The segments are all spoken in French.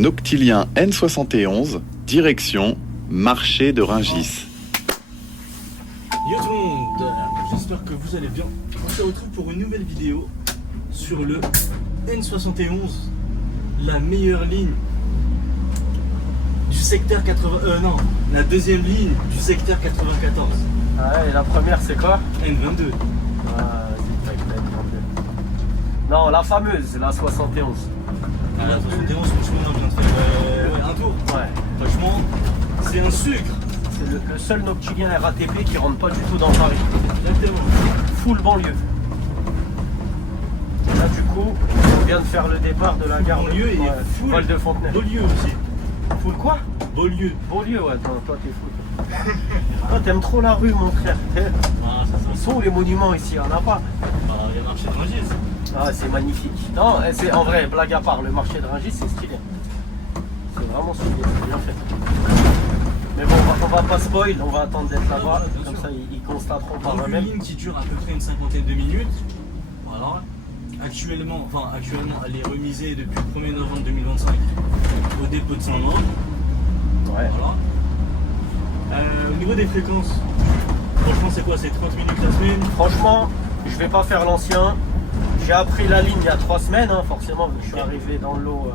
Noctilien N71, direction Marché de Rungis. Yo tout le monde, j'espère que vous allez bien. On se retrouve pour une nouvelle vidéo sur le N71, la meilleure ligne du secteur 80... non, la deuxième ligne du secteur 94. Ah ouais, et la première c'est quoi? N22. Ah, non, la fameuse, la 71. Ah, la 71, franchement, on vient de faire un tour. Ouais. Franchement, c'est un sucre. C'est le seul Noctilien RATP qui rentre pas du tout dans Paris. Exactement. Full banlieue. Là du coup, on vient de faire le départ de la gare Banlieue et full Val de Fontenay. Beaulieu aussi. Full quoi? Beaulieu. Beaulieu, ouais, toi t'es fou. Toi t'aimes trop la rue mon frère. Ah, c'est Ils ça. sont où les monuments ici? Il n'y en a pas. Bah, il y a marché de Rungis. Ah, c'est magnifique. Non, c'est en vrai, blague à part, le marché de Rungis c'est stylé. C'est vraiment stylé, c'est bien fait. Mais bon, on va pas spoil, on va attendre d'être là-bas, voilà, bien comme sûr. ça ils constateront par Une eux-mêmes. ligne qui dure à peu près une cinquantaine de minutes. Voilà. Actuellement, elle est remisée depuis le 1er novembre 2025 au dépôt de Saint-Maur. Ouais. Voilà. Au niveau des fréquences, franchement, c'est quoi? C'est 30 minutes la semaine? Franchement, je vais pas faire l'ancien. J'ai appris la ligne il y a 3 semaines, hein, forcément, vu que je suis arrivé dans le lot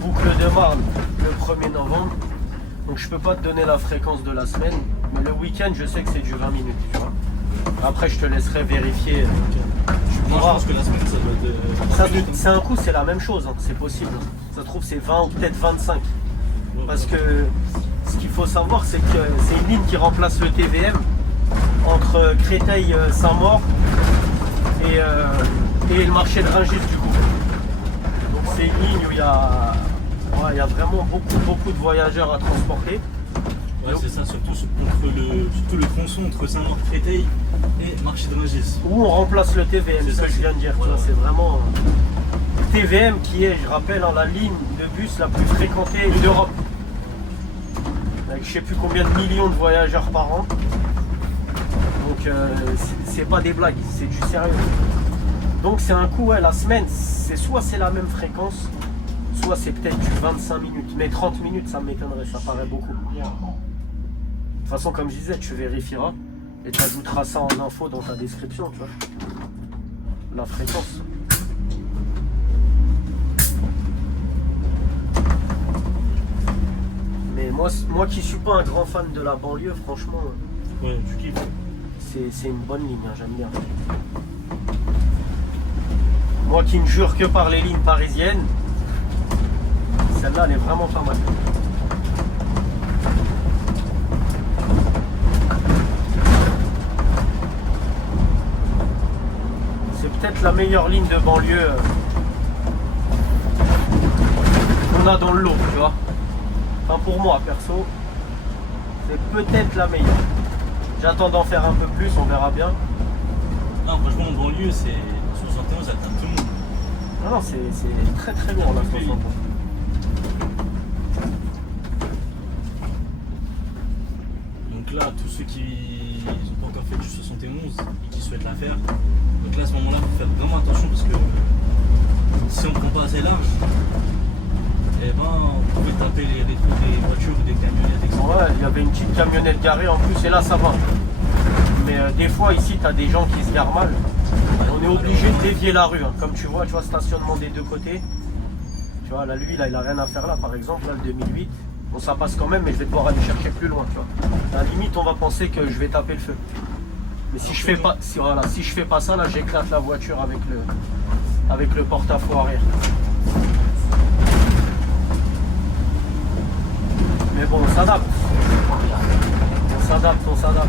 boucle de Marne le 1er novembre. Donc je peux pas te donner la fréquence de la semaine, mais le week-end je sais que c'est du 20 minutes, tu vois. Après je te laisserai vérifier. Moi, je pense que la semaine, ça doit être. Ça, c'est un coup, c'est la même chose, hein, c'est possible. Ça se trouve c'est 20 ou peut-être 25. Parce que ce qu'il faut savoir, c'est que c'est une ligne qui remplace le TVM entre Créteil-Saint-Maur et le marché de Rungis du coup. Donc c'est une ligne où il y a vraiment beaucoup de voyageurs à transporter. Ouais, c'est ça, surtout le tronçon entre Saint-Maur, Créteil et marché de Rungis. Où on remplace le TVM, C'est c'est ce ça, que je viens de dire. voilà. C'est vraiment TVM qui est, je rappelle, hein, la ligne de bus la plus fréquentée d'Europe. Avec je sais plus combien de millions de voyageurs par an. Donc c'est pas des blagues, c'est du sérieux. Donc c'est un coup, ouais, la semaine, soit c'est la même fréquence, soit c'est peut-être du 25 minutes. Mais 30 minutes, ça m'étonnerait, ça paraît beaucoup. De toute façon, comme je disais, tu vérifieras et tu ajouteras ça en info dans ta description, tu vois. La fréquence. Mais moi qui suis pas un grand fan de la banlieue, franchement, Ouais, tu kiffes. c'est une bonne ligne, hein, j'aime bien. Moi qui ne jure que par les lignes parisiennes, celle-là elle est vraiment pas mal. C'est peut-être la meilleure ligne de banlieue qu'on a dans le lot, tu vois. Enfin pour moi perso, c'est peut-être la meilleure. J'attends d'en faire un peu plus, on verra bien. Non, franchement, en banlieue, c'est 71, ça tape tout le monde. Non, c'est très très bien la Oui. 60. Donc là, tous ceux qui n'ont pas encore fait du 71 et qui souhaitent la faire, donc là, à ce moment-là, il faut faire vraiment attention parce que si on ne prend pas assez large, eh ben, on peut taper les rétros des voitures ou des camionnettes, etc. Ouais, il y avait une petite camionnette garée en plus et là ça va. Mais des fois ici tu as des gens qui se garent mal. On est obligé de dévier la rue, hein. Comme tu vois, stationnement des deux côtés. Tu vois, là lui, là, il a rien à faire là par exemple, là le 2008. Bon ça passe quand même mais je vais devoir aller chercher plus loin, tu vois. À la limite on va penser que je vais taper le feu. Mais si je fais pas, si je fais pas ça, là j'éclate la voiture avec le porte-à-faux arrière. Mais bon, on s'adapte. On s'adapte.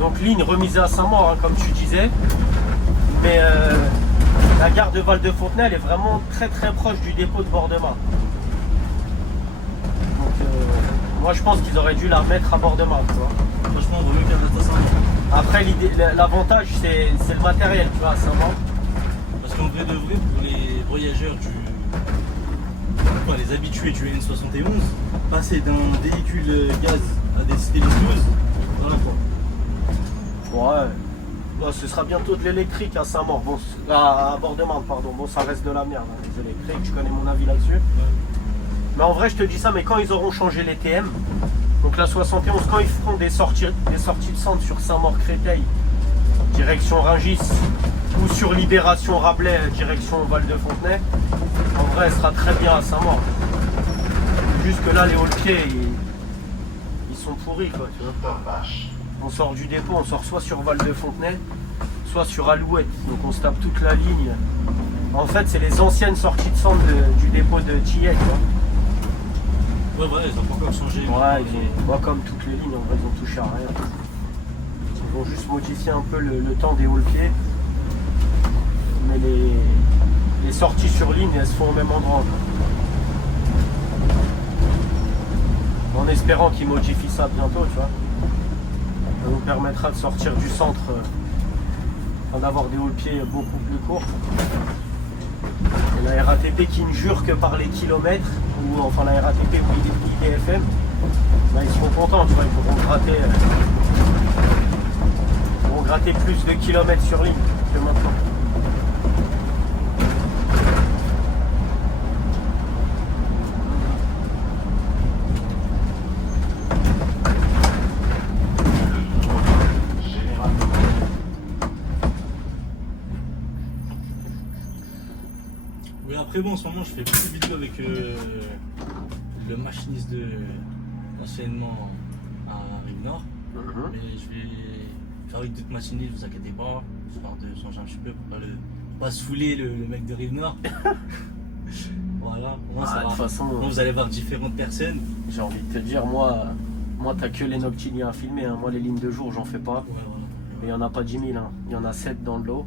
Donc ligne remisée à Saint-Maur, hein, comme tu disais. Mais la gare de Val de Fontenay, elle est vraiment très très proche du dépôt de Bord-de-Marne. Donc moi je pense qu'ils auraient dû la remettre à Bord-de-Marne, tu vois. Franchement, on vaut mieux qu'elle reste à Saint-Maur. Après, l'avantage, c'est le matériel, tu vois, à Saint-Maur. Parce qu'en vrai de vrai, pour les voyageurs enfin, les habitués du N71, passer d'un véhicule gaz à des stéloteuses, voilà quoi. Ouais. Là, ce sera bientôt de l'électrique à Saint-Maur. Bon, à Bord-de-Marne, pardon. Bon, ça reste de la merde, hein, les électriques. Tu connais mon avis là-dessus. Mais en vrai, je te dis ça, mais quand ils auront changé les TM, donc la 71, quand ils feront des sorties de centre sur Saint-Maur-Créteil, direction Rungis, ou sur Libération Rabelais, direction Val-de-Fontenay, en vrai, elle sera très bien à Saint-Maur. Juste que là, les hauts-le-pied, ils sont pourris, quoi, tu vois. On sort du dépôt, on sort soit sur Val-de-Fontenay, soit sur Alouette. Donc on se tape toute la ligne. En fait, c'est les anciennes sorties de centre du dépôt de Tillec, quoi. Ouais, ils ont pas encore changé. Ouais, moi, comme toutes les lignes, en vrai, ils ont touché à rien. Ils vont juste modifier un peu le temps des hauts-le-pied. Mais les sorties sur ligne, elles se font au même endroit, quoi. En espérant qu'ils modifient ça bientôt, tu vois. Ça nous permettra de sortir du centre, d'avoir des hauts-le-pieds beaucoup plus courts. Et la RATP qui ne jure que par les kilomètres, ou enfin la RATP ou IDFM, bah, ils seront contents, tu vois, ils pourront gratter plus de kilomètres sur ligne que maintenant. Oui, après bon, en ce moment je fais beaucoup de vidéos avec le machiniste de l'enseignement à Rive-Nord. Mais je vais faire avec d'autres machinistes, vous inquiétez pas, histoire de changer un petit peu pour pas se fouler le mec de Rive-Nord. Voilà, pour moi, ça De va. toute façon, Bon, vous allez voir différentes personnes. j'ai envie de te dire, moi t'as que les noctiliens à filmer, hein. Moi les lignes de jour j'en fais pas. Ouais, voilà. Et il n'y en a pas 10 000, hein. Il y en a 7 dans le lot.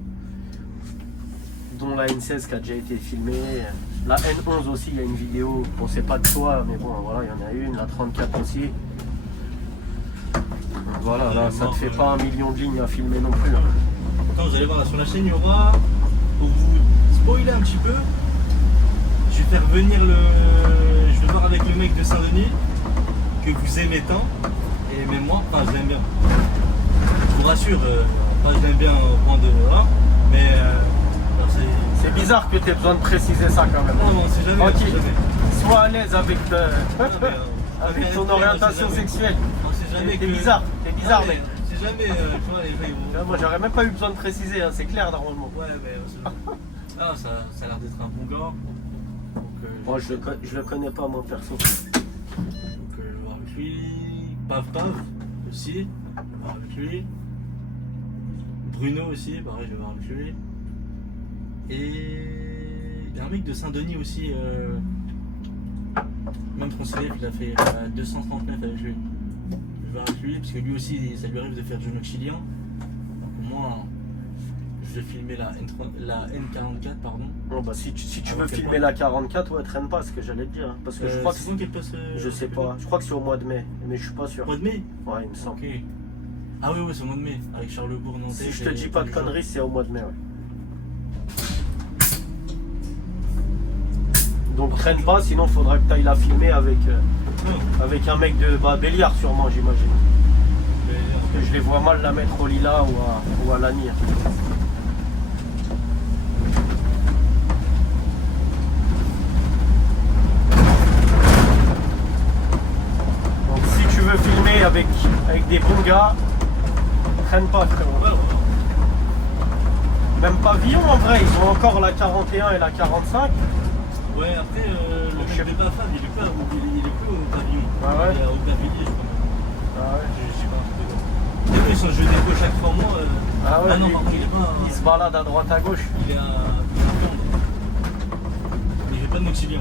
Dont la N16 qui a déjà été filmée. La N11 aussi, il y a une vidéo. Bon, c'est pas de toi, mais bon, voilà, il y en a une. La 34 aussi. Donc voilà, là, ça te fait pas 1 million de lignes à filmer non plus, hein. Quand vous allez voir là sur la chaîne, il y aura, pour vous spoiler un petit peu, je vais faire venir je vais voir avec le mec de Saint-Denis que vous aimez tant, et même moi, enfin je l'aime bien. Je vous rassure, pas je l'aime bien au point de voilà, mais alors, C'est bizarre que tu aies besoin de préciser ça quand même. non, c'est jamais. Ok. C'est jamais. Sois à l'aise avec, Avec ton orientation sexuelle. C'est jamais T'es que- bizarre, Non, mais c'est jamais, tu vois, les gens ils Tu vont. vois, moi j'aurais même pas eu besoin de préciser, hein. C'est clair normalement. Ouais, mais ah, ça a l'air d'être un bon gars. Donc, Moi je le connais pas moi perso. Donc je vais voir avec lui. Pav aussi, je vais voir avec lui. Bruno aussi, pareil, je vais voir avec lui. Et il y a un mec de Saint-Denis aussi, même Tronçonnet, il a fait 239 avec lui. Je vais voir avec lui, parce que lui aussi, ça lui arrive de faire du noctilien. Donc moi, je vais filmer la N44, pardon. Bon bah si tu Ah, veux quel filmer point. la 44, ouais, traîne pas, ce que j'allais te dire, hein. Parce que je crois que c'est quand qu'elle passe. je sais pas. Je crois que c'est au mois de mai, mais je suis pas sûr. Mois de mai. Ouais, il me semble. Ok. Ah oui, c'est au mois de mai, avec Charlebourg, Nantais. Si je te dis pas de conneries, c'est au mois de mai, ouais. Donc traîne pas, sinon faudrait que tu ailles la filmer avec un mec de Béliard sûrement, j'imagine. Parce que je les vois mal la mettre au Lila ou à Lanier. Donc si tu veux filmer avec des bons gars, traîne pas frérot. Même Pavillon en vrai, ils ont encore la 41 et la 45. Ouais, après, le mec de Bafab, il est plus au pavillon. Ah ouais. Il est au Aubervilliers, je crois. Ah ouais. Je sais pas. Et eux, ils sont jeux d'écho chaque 3 mois. Ah ouais, non, par contre, il est pas. il se balade à droite à gauche. Il est à Flandre. Il fait pas de Noxilien.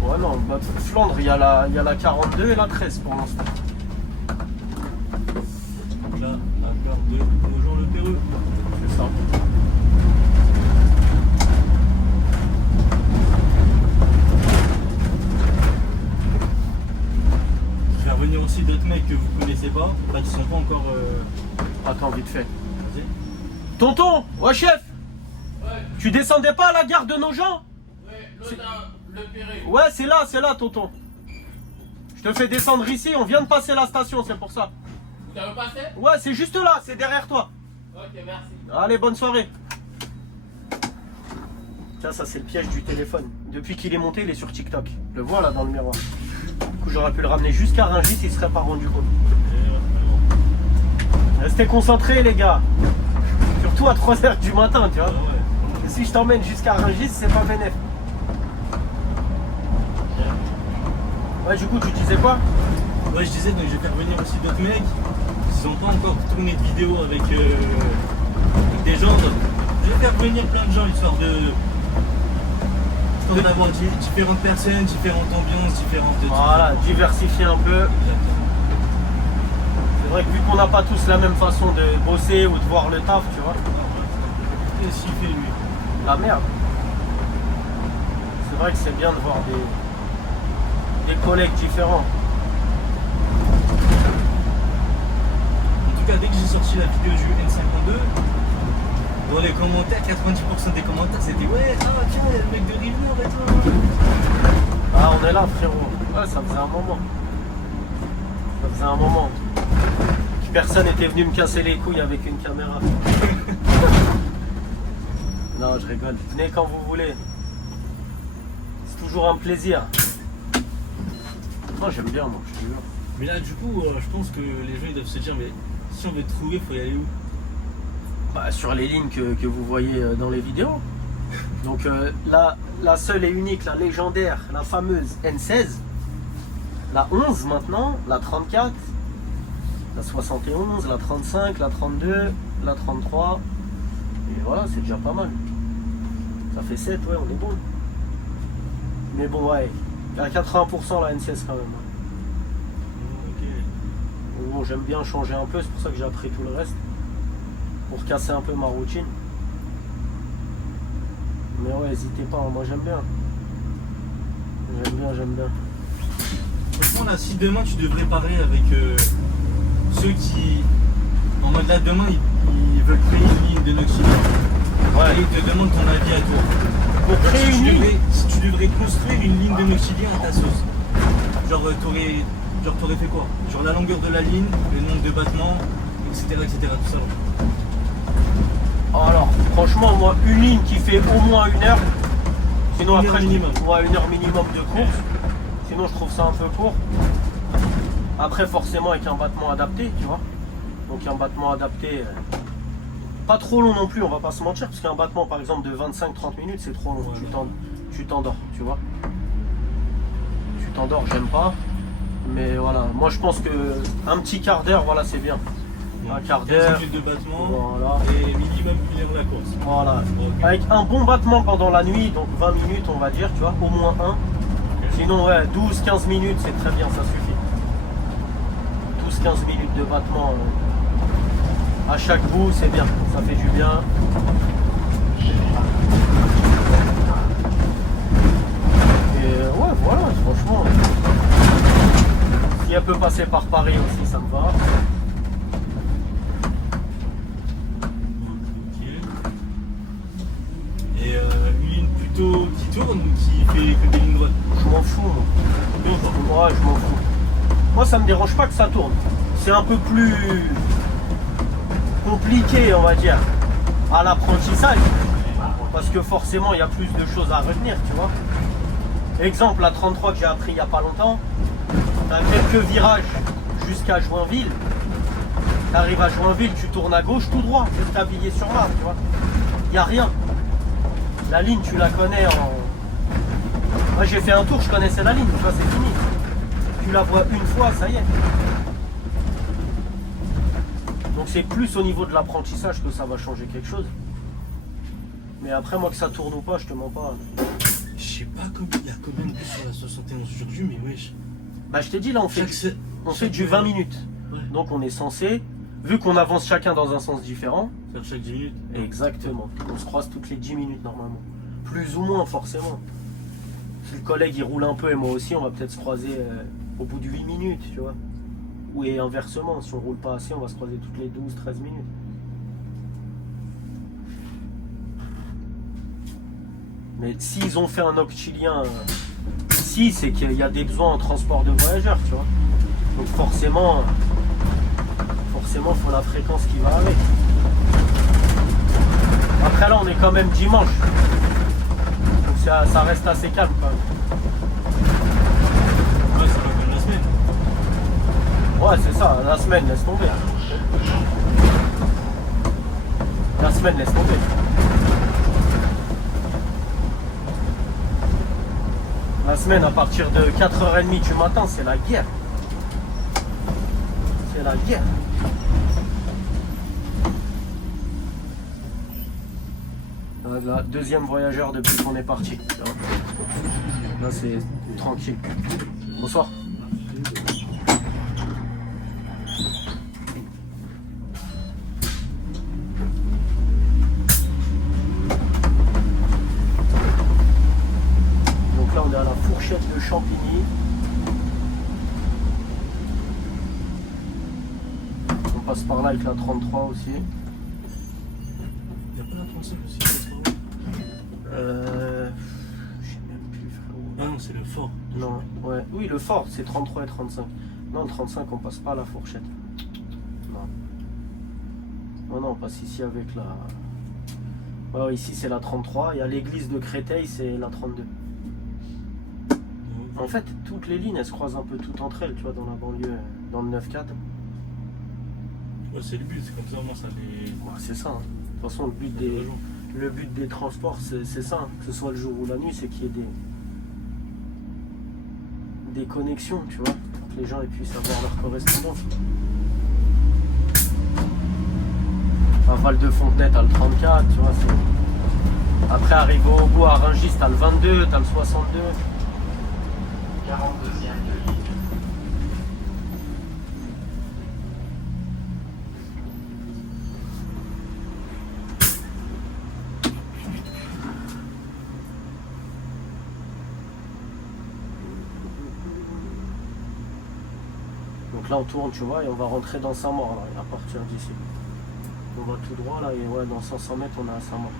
Ouais non, bah, Flandre, il y a la 42 et la 13 pour l'instant. Donc là, à gare de Nogent-le-Péreux. C'est ça. Je vais faire venir aussi d'autres mecs que vous connaissez pas. Enfin, qui sont pas encore. Attends, vite fait. Vas-y. Tonton, ouais chef. Tu descendais pas à la gare de Nogent? Ouais, l'autre Le Péré. Ouais, c'est là, tonton. Je te fais descendre ici, on vient de passer la station, c'est pour ça. Vous avez passé? Ouais, c'est juste là, c'est derrière toi. Ok, merci. Allez, bonne soirée. Tiens, ça c'est le piège du téléphone. Depuis qu'il est monté, il est sur TikTok. Je le vois là dans le miroir. Du coup, j'aurais pu le ramener jusqu'à Rungis, il serait pas rendu compte. Restez concentrés, les gars. Surtout à 3h du matin, tu vois. Et si je t'emmène jusqu'à Rungis, c'est pas bénéf. Ouais, du coup, tu disais quoi? Ouais, je disais, donc je vais faire venir aussi d'autres mecs. Ils n'ont pas encore tourné de vidéo avec des gens. Donc, je vais faire venir plein de gens histoire d'avoir différentes personnes, différentes ambiances, différentes. Voilà, diversifier un peu. C'est vrai que vu qu'on n'a pas tous la même façon de bosser ou de voir le taf, tu vois. Qu'est-ce qu'il fait lui? La merde. C'est vrai que c'est bien de voir des collègues différents. En tout cas, dès que j'ai sorti la vidéo du N52, dans les commentaires, 90% des commentaires c'était ouais, ah tiens, il y a le mec de Rivière et tout. Ah, on est là, frérot. Ouais, ça faisait un moment. Ça faisait un moment. Personne n'était venu me casser les couilles avec une caméra. Non, je rigole. Venez quand vous voulez. C'est toujours un plaisir. Non, j'aime bien, moi, je te jure. Mais là, du coup, je pense que les gens ils doivent se dire, mais si on veut te trouver, faut y aller où? Bah, sur les lignes que vous voyez dans les vidéos. Donc la seule et unique, la légendaire, la fameuse N16, la 11 maintenant, la 34, la 71, la 35, la 32, la 33. Et voilà, c'est déjà pas mal. Ça fait 7, ouais, on est bon. Mais bon, ouais, à 80% la N16 quand même. Ok. Bon, j'aime bien changer un peu, c'est pour ça que j'ai appris tout le reste. Pour casser un peu ma routine. Mais ouais, n'hésitez pas, moi j'aime bien. J'aime bien. Franchement, là, si demain tu devrais parler avec ceux qui, en mode là, demain ils veulent créer une ligne de Noxylien. Ouais. Et ils te demandent ton avis à toi. Pour créer une ligne, Si tu devrais construire une ligne de Noxylien à ta sauce, genre t'aurais fait quoi? Genre la longueur de la ligne, le nombre de battements, etc. tout ça. alors franchement, moi, une ligne qui fait au moins 1 heure, sinon Une heure après, minimum. Ouais, 1 heure minimum de course, sinon je trouve ça un peu court. Après, forcément, avec un battement adapté, tu vois. Donc, un battement adapté, pas trop long non plus, on va pas se mentir, parce qu'un battement, par exemple, de 25-30 minutes, c'est trop long. Ouais, Tu t'endors, tu vois. Tu t'endors, j'aime pas. Mais voilà, moi je pense que un petit quart d'heure, voilà, c'est bien. Un quart 15 d'heure, minutes de battement voilà. et minimum 1 heure la course. Voilà. Ok. Avec un bon battement pendant la nuit, donc 20 minutes on va dire, tu vois, au moins un. Sinon ouais, 12-15 minutes c'est très bien, ça suffit. 12-15 minutes de battement à chaque bout, c'est bien, ça fait du bien. Et ouais, voilà, franchement. Si elle peut passer par Paris aussi, ça me va. Ok. Et une ligne plutôt qui tourne ou qui fait que des lignes droites? Je m'en fous, moi. Ouais, je m'en fous. Moi, ça me dérange pas que ça tourne. C'est un peu plus compliqué, on va dire, à l'apprentissage. Parce que forcément, il y a plus de choses à retenir, tu vois. Exemple, la 33 que j'ai appris il n'y a pas longtemps. Tu as quelques virages jusqu'à Joinville. Tu arrives à Joinville, tu tournes à gauche tout droit, tu es tablier sur marne, tu vois. Il n'y a rien. La ligne, tu la connais en... Moi j'ai fait un tour, je connaissais la ligne, tu vois, c'est fini. Tu la vois une fois, ça y est. Donc c'est plus au niveau de l'apprentissage que ça va changer quelque chose. Mais après, moi que ça tourne ou pas, je te mens pas. Je sais pas il y a combien de bus sur la 71 aujourd'hui, mais wesh. Bah je t'ai dit là, on fait du 20 minutes. Ouais. Donc on est censé, vu qu'on avance chacun dans un sens différent. Faire chaque 10 minutes. Exactement. On se croise toutes les 10 minutes normalement. Plus ou moins forcément. Si le collègue il roule un peu et moi aussi, on va peut-être se croiser au bout de 8 minutes, tu vois. Ou et inversement, si on roule pas assez, on va se croiser toutes les 12-13 minutes. Mais s'ils ont fait un octilien ici, c'est qu'il y a des besoins en transport de voyageurs, tu vois. Donc forcément, il faut la fréquence qui va avec. Après là, on est quand même dimanche. Donc ça reste assez calme quand même. Ouais, ça va comme la semaine. Ouais, c'est ça, la semaine, laisse tomber. La semaine, laisse tomber. La semaine, à partir de 4h30 du matin, c'est la guerre. C'est la guerre. Là, deuxième voyageur depuis qu'on est parti. Là, c'est tranquille. Bonsoir. Donc là, on est à la fourchette de Champigny. On passe par là avec la 33 aussi. Il n'y a pas la 35 aussi, ça se trouve. Je sais même plus, frérot. Ah non, c'est le fort. Non, ouais. Oui, le fort, c'est 33 et 35. Non, le 35, on passe pas à la fourchette. Non. Non, on passe ici avec la... Ouais, ici, c'est la 33. Et à l'église de Créteil, c'est la 32. En fait, toutes les lignes, elles se croisent un peu toutes entre elles, tu vois, dans la banlieue, dans le 9-4. Ouais, c'est le but, c'est comme ça, moi, ça les... Ouais, c'est ça. Hein. De toute façon, le but des transports, c'est ça. Hein. Que ce soit le jour ou la nuit, c'est qu'il y ait des connexions, tu vois, pour que les gens puissent avoir leur correspondance. À Val de Fontenay, t'as le 34, tu vois. Après, arrivé au bout à Rungis, t'as le 22, t'as le 62. 42e de ligne. Donc là on tourne, tu vois, et on va rentrer dans Saint-Maur là, à partir d'ici. On va tout droit là, et ouais, dans 500 mètres on est à Saint-Maur.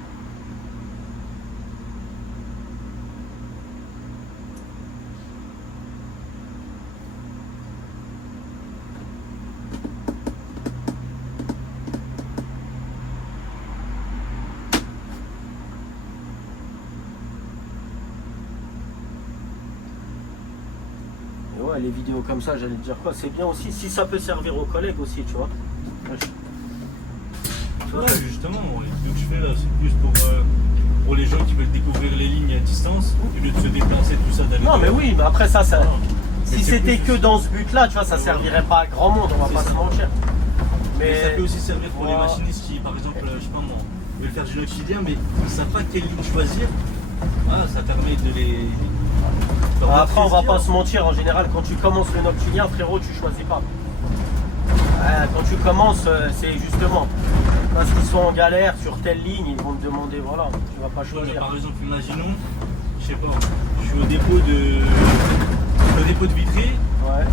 Ouais, les vidéos comme ça, j'allais te dire quoi, c'est bien aussi, si ça peut servir aux collègues aussi, tu vois. Ouais, tu vois, Ouais, justement, les trucs que je fais là, c'est plus pour les gens qui veulent découvrir les lignes à distance, au lieu de se déplacer, tout ça, d'aller. non mais oui, mais après ça, Voilà. si Mais c'est c'était plus- que dans ce but-là, tu vois, ça servirait pas à grand monde, on va C'est pas ça. se mentir. Mais ça peut Mais aussi servir pour les Voilà. machinistes qui, par exemple, je sais pas moi, veulent faire du quotidien, mais ils ne savent pas quelle ligne choisir. Voilà, ça permet de les. après, on va pas se mentir, en général, quand tu commences le noctilien, frérot, tu choisis pas. Quand tu commences, c'est justement parce qu'ils sont en galère sur telle ligne, ils vont te demander, voilà, tu vas pas Ouais, mais choisir. par exemple, imaginons, je sais pas, je suis au dépôt de Vitry, Ouais.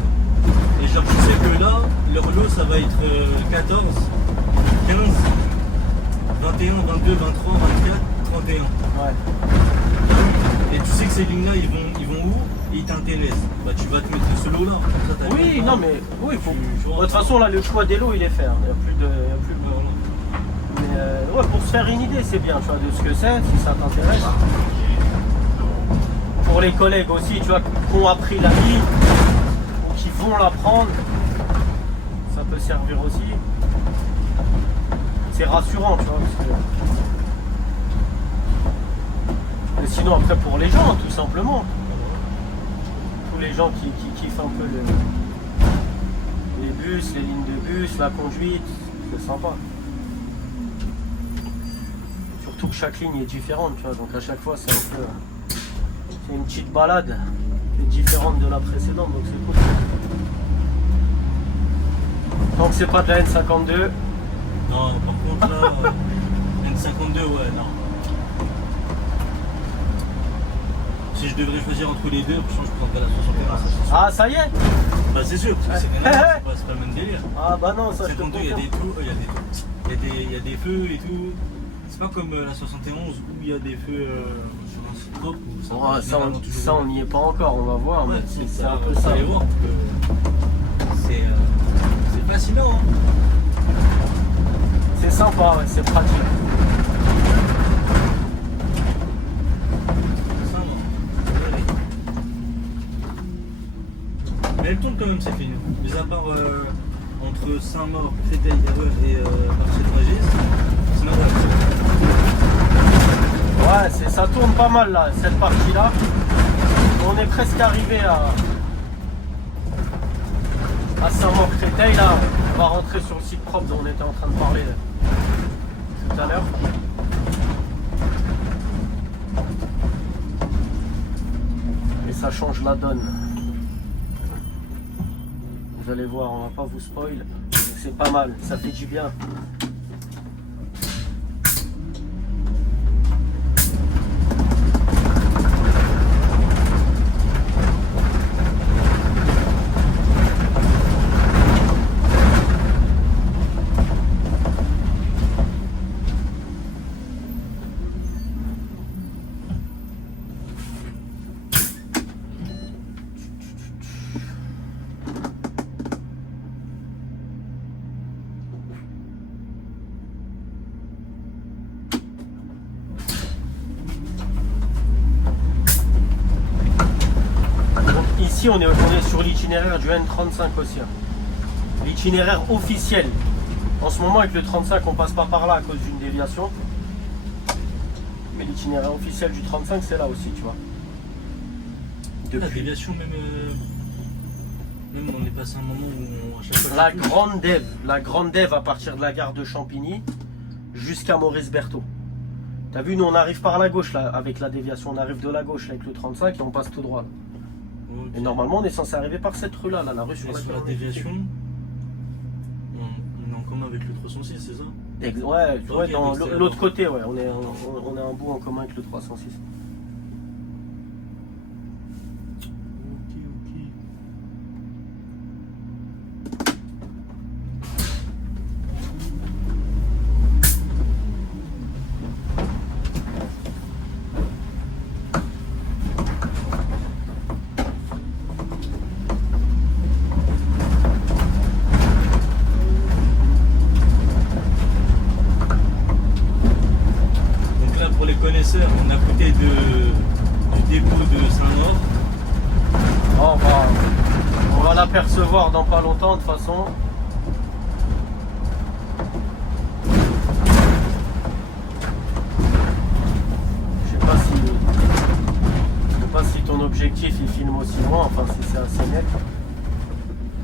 et genre je sais que là, leur lot ça va être 14, 15, 21, 22, 23, 24, 31. Ouais. Et tu sais que ces lignes-là, ils vont où et ils t'intéressent. Bah tu vas te mettre ce lot-là. Comme ça, t'as Oui, le temps. non mais oui, faut. Tu De vois, toute façon, là, le choix des lots, il est fait. Hein. Il n'y a plus de. voilà. Mais ouais, pour se faire une idée, c'est bien, tu vois, de ce que c'est, si ça t'intéresse. Pour les collègues aussi, tu vois, qui ont appris la ligne ou qui vont l'apprendre, ça peut servir aussi. C'est rassurant, tu vois, parce que. Mais sinon, après, pour les gens, tout simplement. Tous les gens qui kiffent un peu les bus, les lignes de bus, la conduite, c'est sympa. Surtout que chaque ligne est différente, tu vois, donc à chaque fois c'est un peu. C'est une petite balade qui est différente de la précédente, donc c'est cool. Donc c'est pas de la N52. Non, par contre là, N52, ouais, non. Si je devrais choisir entre les deux, je prendrais la 71. Ah ça y est. Bah c'est sûr, parce que c'est quand même, c'est pas le même délire. Ah bah non, ça je te 52, il y a confirme. des trous, il y a des feux et tout. C'est pas comme la 71 où il y a des feux sur un site propre. Où ça, Ouais, va généralement toujours ça, on n'y est pas encore, on va voir, Ouais, mais c'est un peu vous ça. allez voir que c'est fascinant. Hein. C'est sympa, ouais, c'est pratique. Ça, non. Allez. Mais elle tourne quand même, c'est fini. Mis à part entre Saint-Maur, Créteil, Erreur et Marché de Rungis, sinon Ouais, ça tourne pas mal là, cette partie-là. On est presque arrivé à Saint-Maur-Créteil là. On va rentrer sur le site propre dont on était en train de parler tout à l'heure. Et ça change la donne. Vous allez voir, on va pas vous spoil. C'est pas mal, ça fait du bien. Ici, on est sur l'itinéraire du N35 aussi. Hein. L'itinéraire officiel. En ce moment, avec le 35, on passe pas par là à cause d'une déviation. Mais l'itinéraire officiel du 35, c'est là aussi, tu vois. la déviation, même on est passé un moment où à chaque fois. La grande Dev à partir de la gare de Champigny jusqu'à Maurice Berthaud. T'as vu, nous on arrive par la gauche là, avec la déviation. On arrive de la gauche là, avec le 35 et on passe tout droit. Là. Okay. Et normalement, on est censé arriver par cette rue là, la rue sur la déviation. On est en commun avec le 306, c'est ça? Ouais, dans l'autre côté, ouais, on est un bout en commun avec le 306. On a côté du dépôt de Saint-Maur. Oh, on va l'apercevoir dans pas longtemps de toute façon. Je sais pas si ton objectif il filme aussi loin, enfin si c'est assez net.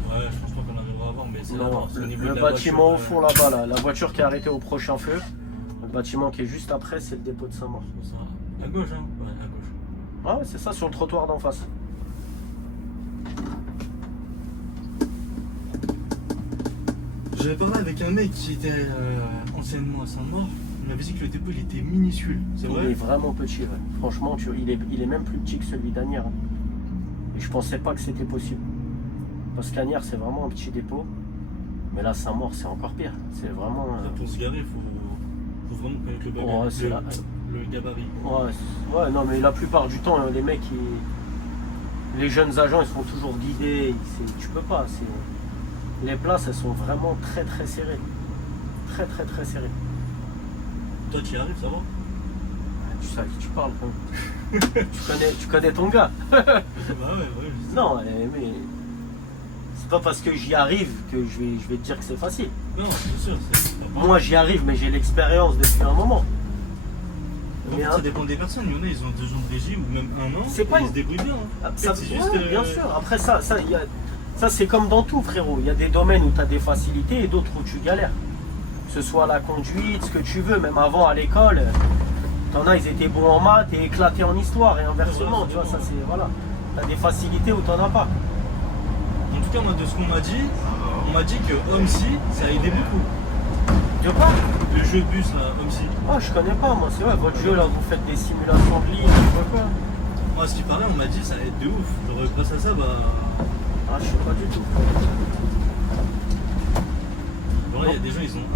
Ouais, je pense pas qu'on arrivera à voir, mais c'est non, au niveau le de la bâtiment voiture, au fond là-bas, là, la voiture qui est arrêtée au prochain feu. Le bâtiment qui est juste après, c'est le dépôt de Saint-Maur. À gauche, hein? Ouais, à gauche. Ah ouais, c'est ça, sur le trottoir d'en face. J'avais parlé avec un mec qui était anciennement à Saint-Maur. Il m'avait dit que le dépôt il était minuscule. C'est vrai? Il est vraiment petit, ouais. Franchement, il est même plus petit que celui d'Anières. Et je pensais pas que c'était possible. Parce qu'Anières, c'est vraiment un petit dépôt. Mais là, Saint-Maur, c'est encore pire. C'est vraiment. Pour se garer, il faut vraiment connaître le bagage. Le gabarit. Ouais, non, mais la plupart du temps, les mecs, les jeunes agents, ils sont toujours guidés. Tu peux pas. Les places, elles sont vraiment très très serrées. Très très très serrées. Toi, tu y arrives, ça va? Tu sais à qui tu parles, hein. tu connais ton gars. Bah ouais. Non, mais c'est pas parce que j'y arrive que je vais te dire que c'est facile. Non, c'est sûr. Moi, j'y arrive, mais j'ai l'expérience depuis un moment. Mais ça dépend des personnes. Il y en a, ils ont 2 ans de régie ou même 1 an. Ils se débrouillent bien. Hein. Ça, bien sûr. Après, ça c'est comme dans tout, frérot. Il y a des domaines où tu as des facilités et d'autres où tu galères. Que ce soit la conduite, ce que tu veux, même avant à l'école. T'en as, ils étaient bons en maths et éclatés en histoire et inversement. Tu vois, ça c'est. Voilà. T'as des facilités où t'en as pas. En tout cas, moi, de ce qu'on m'a dit que OMSI, ça a aidé beaucoup. De quoi? Le jeu de bus, là, OMSI. Ah, je connais pas, moi. C'est vrai, votre jeu, là, vous faites des simulations de ligne, je sais pas quoi. Moi, ce qui paraît, on m'a dit, ça aide de ouf. Genre, grâce à ça, bah. Ah, je sais pas du tout. Bon, là, il y a des gens, ils ont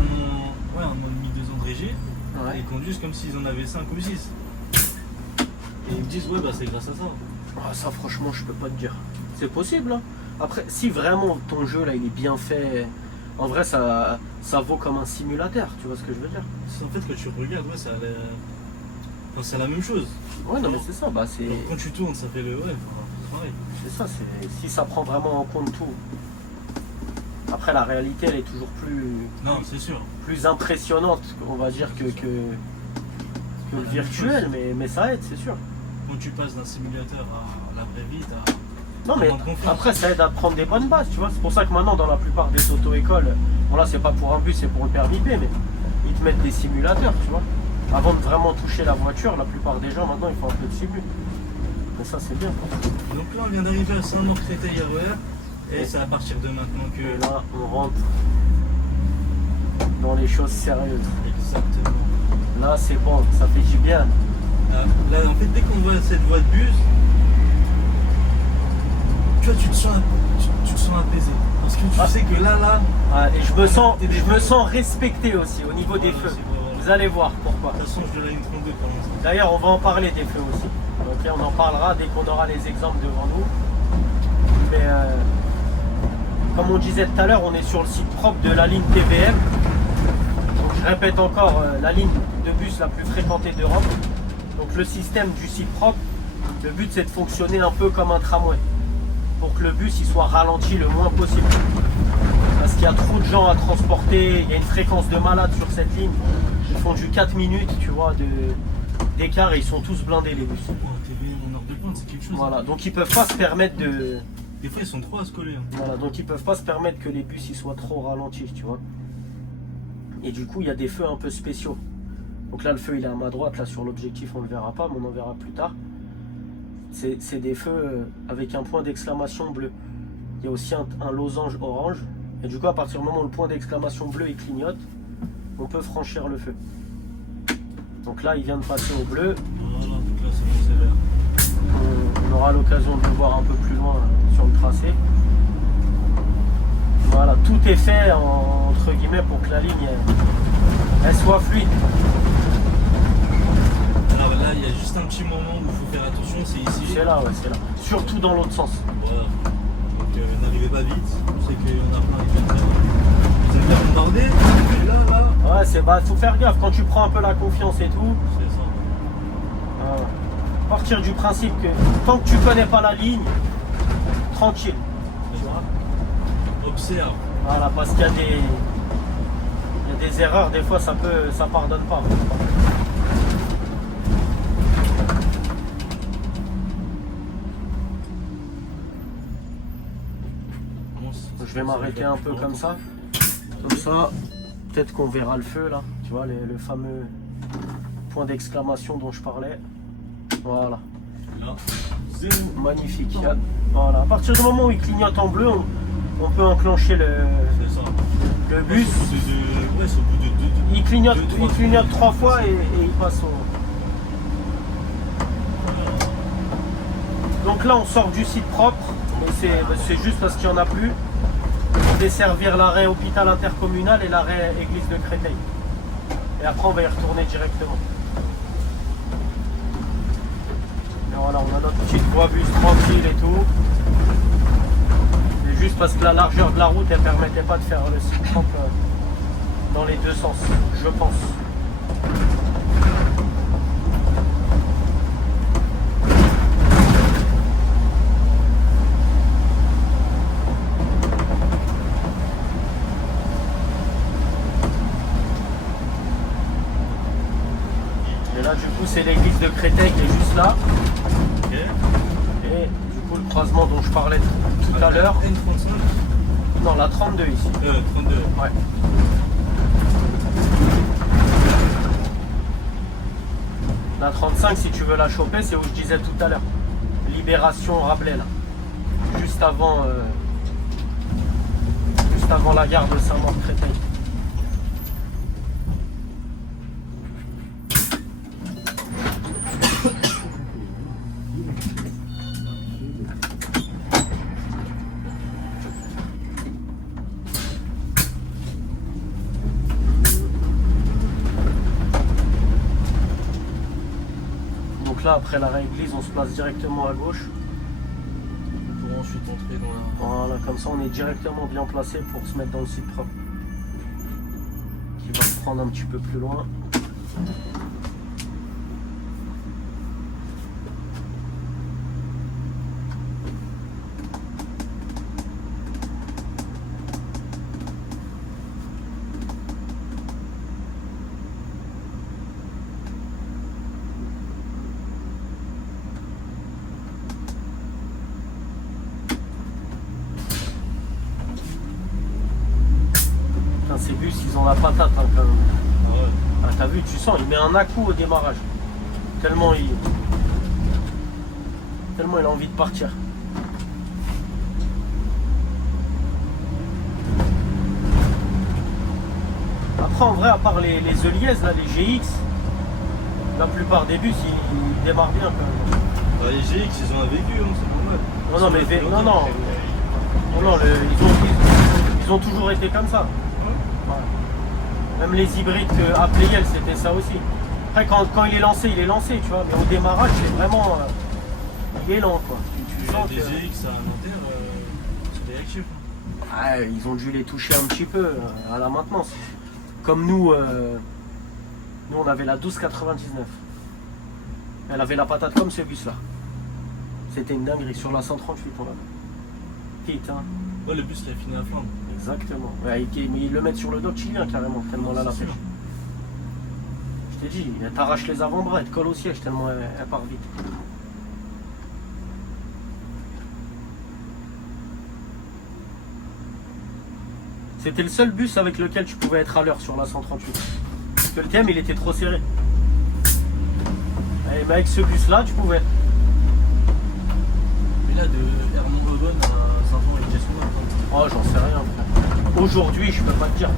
1 an et demi, 2 ans de régie. Ouais. Et ils conduisent comme s'ils en avaient 5 ou 6. Et ils me disent, ouais, bah c'est grâce à ça. Ah, ça, franchement, je peux pas te dire. C'est possible, hein. Après, si vraiment ton jeu, là, il est bien fait, en vrai, ça vaut comme un simulateur, tu vois ce que je veux dire? C'est en fait, quand tu regardes, ouais, ça a l'air... Enfin, c'est la même chose. Ouais, non, mais c'est ça, bah, c'est Alors, quand tu tournes, ça fait le... Ouais, c'est pareil. ça, si ça prend vraiment en compte tout. Après, la réalité, elle est toujours Non, c'est sûr. plus impressionnante, on va dire, que le virtuel, mais ça aide, c'est sûr. Quand tu passes d'un simulateur à la vraie vie, t'as... Non, mais Prendre confiance. après, ça aide à prendre des bonnes bases, tu vois. C'est pour ça que maintenant, dans la plupart des auto-écoles, bon là, c'est pas pour un bus, c'est pour le permis B, mais ils te mettent des simulateurs, tu vois. Avant de vraiment toucher la voiture, la plupart des gens, maintenant, ils font un peu de simu. Mais ça, c'est bien, quoi. Donc là, on vient d'arriver à Saint-Maur-Créteil RER. Et c'est à partir de maintenant que... Et là, on rentre dans les choses sérieuses. Exactement. Là, c'est bon, ça fait du bien. Là, en fait, dès qu'on voit cette voie de bus, tu vois, tu te sens apaisé. Parce que tu sais que là... Ouais, et je me sens respecté aussi au niveau des feux. Vous allez voir pourquoi. De toute façon, je de la ligne 32 pour l'instant. D'ailleurs, on va en parler des feux aussi. Ok, on en parlera dès qu'on aura les exemples devant nous. Mais comme on disait tout à l'heure, on est sur le site propre de la ligne TVM. Donc je répète encore, la ligne de bus la plus fréquentée d'Europe. Donc le système du site propre, le but c'est de fonctionner un peu comme un tramway. Pour que le bus il soit ralenti le moins possible. Parce qu'il y a trop de gens à transporter, il y a une fréquence de malades sur cette ligne. Ils font du 4 minutes, tu vois, d'écart et ils sont tous blindés les bus. Oh, TVM en heure de pointe, c'est quelque chose. Voilà, donc ils peuvent pas se permettre de... Des fois, ils sont trop à se coller. Hein. Voilà, donc ils peuvent pas se permettre que les bus ils soient trop ralentis, tu vois. Et du coup, il y a des feux un peu spéciaux. Donc là, le feu il est à ma droite, là sur l'objectif on le verra pas, mais on en verra plus tard. C'est des feux avec un point d'exclamation bleu. Il y a aussi un losange orange. Et du coup, à partir du moment où le point d'exclamation bleu il clignote, on peut franchir le feu. Donc là, il vient de passer au bleu. Voilà, donc là, c'est bon, c'est vert. On aura l'occasion de le voir un peu plus loin sur le tracé. Voilà, tout est fait entre guillemets pour que la ligne elle soit fluide. Là, il y a juste un petit moment où il faut faire attention, c'est ici. C'est là, ouais, c'est là. Surtout dans l'autre sens. Voilà. Donc n'arrivez pas vite. Je sais qu'il y en a plein qui viennent bien bombarder. Mais là. Ouais, faut faire gaffe quand tu prends un peu la confiance et tout. C'est ça. Partir du principe que tant que tu connais pas la ligne, tranquille. Tu vois. Observe. Voilà, parce qu'il y a des erreurs, des fois ça pardonne pas. Je vais m'arrêter un peu comme ça. Comme ça, peut-être qu'on verra le feu là. Tu vois, le fameux point d'exclamation dont je parlais. Voilà. Là, zéro. Magnifique. Voilà. À partir du moment où il clignote en bleu, on peut enclencher C'est ça. le bus. Ouais, c'est au bout de deux. Il clignote 3 fois et il passe au... Donc là, on sort du site propre. Et c'est juste parce qu'il n'y en a plus. Pour desservir l'arrêt hôpital intercommunal et l'arrêt église de Créteil. Et après, on va y retourner directement. Et voilà, on a notre petite voie bus tranquille et tout. C'est juste parce que la largeur de la route, elle permettait pas de faire le site propre dans les deux sens, je pense. Et là, du coup, c'est l'église de Créteil qui est juste là. Ok. Et du coup, le croisement dont je parlais tout à l'heure. N35. Non, la 32 ici. 32. Ouais. La 35, si tu veux la choper, c'est où je disais tout à l'heure. Libération Rabelais, là. Juste avant la gare de Saint-Maur-Créteil. là, après l'arrêt église, on se place directement à gauche. On pourra ensuite entrer dans la... Voilà, comme ça on est directement bien placé pour se mettre dans le site propre. Qui va se prendre un petit peu plus loin. Putain, ces bus, ils ont la patate hein, quand même. Ah ouais. Ah, t'as vu, tu sens, il met un à-coup au démarrage. Tellement il a envie de partir. Après, en vrai, à part les Eliez, là, les GX, la plupart des bus, ils démarrent bien quand même. Bah, les GX, ils ont un vécu, hein, c'est normal. Non, non, mais ils ont toujours été comme ça. Ouais. Même les hybrides à Playel, c'était ça aussi. Après, quand il est lancé, tu vois. Mais au démarrage, c'est vraiment... il est lent, quoi. Tu sens Des que... GX à Nanterre, c'est réactif. Ah, ils ont dû les toucher un petit peu à la maintenance. Comme nous, nous on avait la 1299. Elle avait la patate comme ce bus-là. C'était une dinguerie. Sur la 138, on l'avait. Petite, hein. Ouais, le bus, il a fini à flamme. Exactement. Ouais, mais ils le mettent sur le dos chilien carrément, tellement là la C'est pêche. sûr. Je t'ai dit, elle t'arrache les avant-bras, elle te colle au siège tellement elle part vite. C'était le seul bus avec lequel tu pouvais être à l'heure sur la 138. Parce que le thème il était trop serré. Mais avec ce bus là, tu pouvais. Mais là, de Hermont-Aubonne à Saint-Ouen, il était souvent. Oh, j'en sais rien. Frère. Aujourd'hui, je peux pas te dire.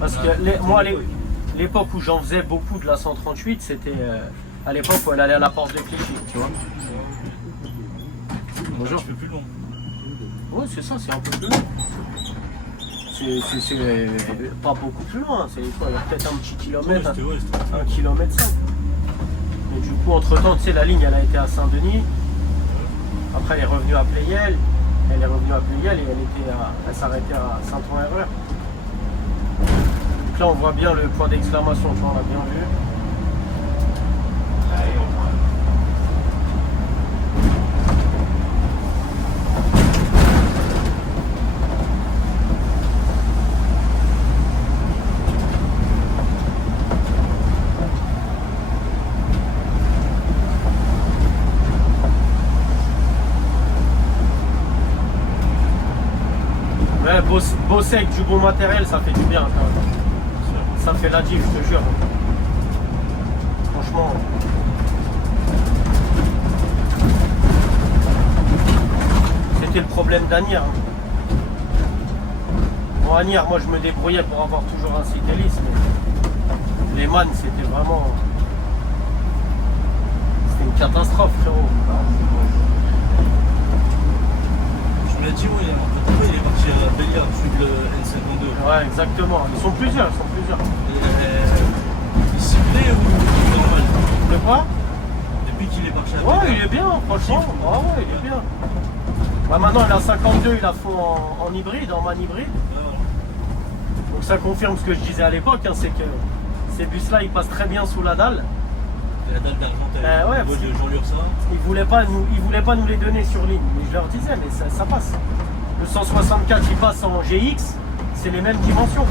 Parce que moi, l'époque où j'en faisais beaucoup de la 138, c'était à l'époque où elle allait à la porte de Clichy, tu vois. Bonjour. Tu fais plus long. Ouais, c'est ça, c'est un peu plus loin. C'est pas beaucoup plus loin, c'est quoi, il y a peut-être un petit kilomètre, Ouais, c'était 1 km 5. Mais du coup, entre temps, tu sais, la ligne elle a été à Saint-Denis. Après, elle est revenue à Playel. Elle est revenue à Playel et elle s'arrêtait à Saint-Ouen-Erreur. Donc là, on voit bien le point d'exclamation, tu vois, on l'a bien vu. Ouais, bosser avec du bon matériel, ça fait du bien quand même. Ça fait la diff, je te jure. Franchement. C'était le problème d'Anières. Bon, Anières, moi je me débrouillais pour avoir toujours un cycliste, mais les mannes, c'était vraiment... C'était une catastrophe, frérot. Je me l'ai dit, ouais, pourquoi il est parti à Béliard, suivre le N52. Ouais, exactement. Ils sont plusieurs. Il ciblait ou normal? Le quoi? Depuis qu'il est parti à Ouais, Béliard. il est bien, franchement. Ah ouais, il est bien. Bah maintenant, il a 52, il la font en hybride, en man hybride. Donc ça confirme ce que je disais à l'époque, hein, c'est que ces bus-là, ils passent très bien sous la dalle. Et la dalle d'Argenteuil, Ouais, au niveau de Jean Lursa. Ils voulaient pas nous les donner sur ligne. Mais je leur disais, mais ça passe. Le 164, il passe en GX, c'est les mêmes dimensions.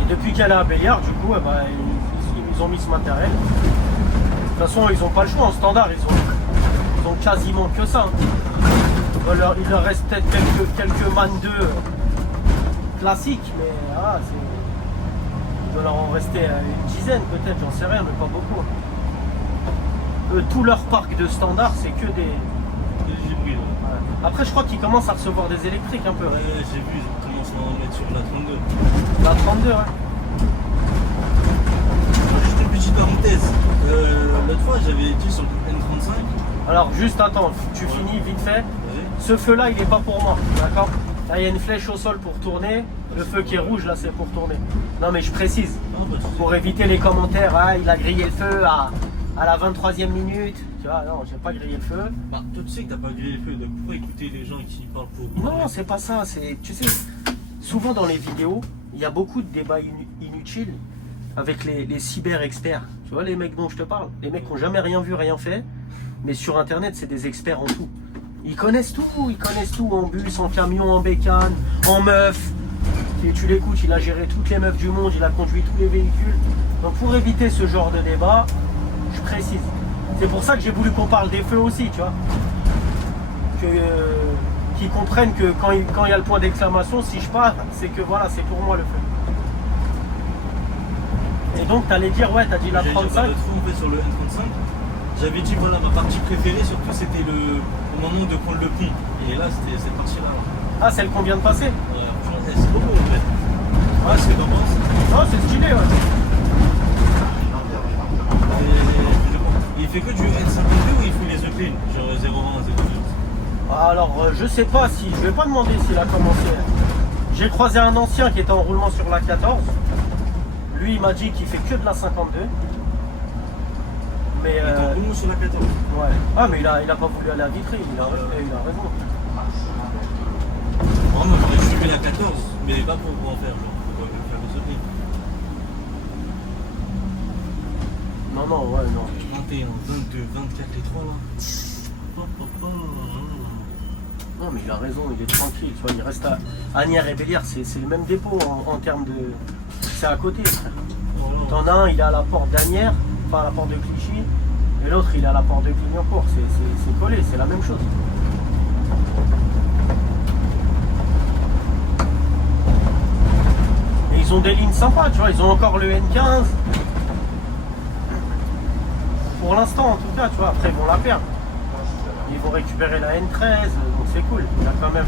Et depuis qu'elle est à Béliard, du coup, ils ont mis ce matériel. De toute façon, ils n'ont pas le choix. En standard, ils ont quasiment que ça. Il leur reste peut-être quelques Man 2 classiques, mais ah, il doit leur en rester une dizaine peut-être, j'en sais rien, mais pas beaucoup. Tout leur parc de standard, c'est que des hybrides. Ouais. Après, je crois qu'ils commencent à recevoir des électriques un peu. Ouais, j'ai vu, ils commencent à en mettre sur la 32. La 32, ouais. Juste une petite parenthèse. L'autre fois, j'avais été sur le N35. Alors, juste attends, tu finis vite fait. Ouais. Ce feu-là, il n'est pas pour moi, d'accord? Là, il y a une flèche au sol pour tourner. Le feu qui est rouge, là, c'est pour tourner. Non, mais je précise. Ah, bah, Pour éviter les commentaires, ah, il a grillé le feu à la 23e minute. Tu vois, non, j'ai pas grillé le feu. bah, toi, tu sais que t'as pas grillé le feu, donc pourquoi écouter les gens qui parlent pour. Non, c'est pas ça. C'est, tu sais, souvent dans les vidéos, il y a beaucoup de débats inutiles avec les cyber-experts. Tu vois, les mecs dont je te parle. Les mecs qui n'ont jamais rien vu, rien fait. Mais sur Internet, c'est des experts en tout. Ils connaissent tout en bus, en camion, en bécane, en meuf. Et tu l'écoutes, il a géré toutes les meufs du monde, il a conduit tous les véhicules. Donc pour éviter ce genre de débat, je précise. C'est pour ça que j'ai voulu qu'on parle des feux aussi, tu vois. Qu'ils comprennent que quand il y a le point d'exclamation, si je pars, c'est que voilà, c'est pour moi le feu. Et donc t'allais dire, ouais, t'as dit la 35. Sur le N35. J'avais dit, voilà, ma partie préférée, surtout, c'était au moment de prendre le pont. Et là, c'était cette partie-là. Ah, celle qu'on vient de passer? C'est beau, en fait. Ouais, ce que t'en penses? Non, c'est stylé, ouais. Il fait que du N52 ou il fait les E-Clean? Genre 01, 02? Alors, je sais pas si, je vais pas demander s'il a commencé. J'ai croisé un ancien qui était en roulement sur la 14. Lui, il m'a dit qu'il fait que de la 52. Mais Il est en roulement sur la 14. ouais. Ah, mais il a pas voulu aller à Vitry, il a raison. Vraiment, j'aurais suivi la 14, mais pas pour en faire, genre, pour faire le E-Clean. Non, ouais, non. 21, 22, 24, les 3 là. Non, mais il a raison, il est tranquille, tu vois, il reste à Asnières et Bélières, c'est le même dépôt en termes de. C'est à côté, frère. T'en as un, il est à la porte d'Asnières, enfin à la porte de Clichy, et l'autre, il est à la porte de Clignancourt, c'est collé, c'est la même chose. Et ils ont des lignes sympas, tu vois, ils ont encore le N15. Pour l'instant, en tout cas, tu vois, après, ils vont la perdre. Ils vont récupérer la N13, donc c'est cool. Il y a quand même.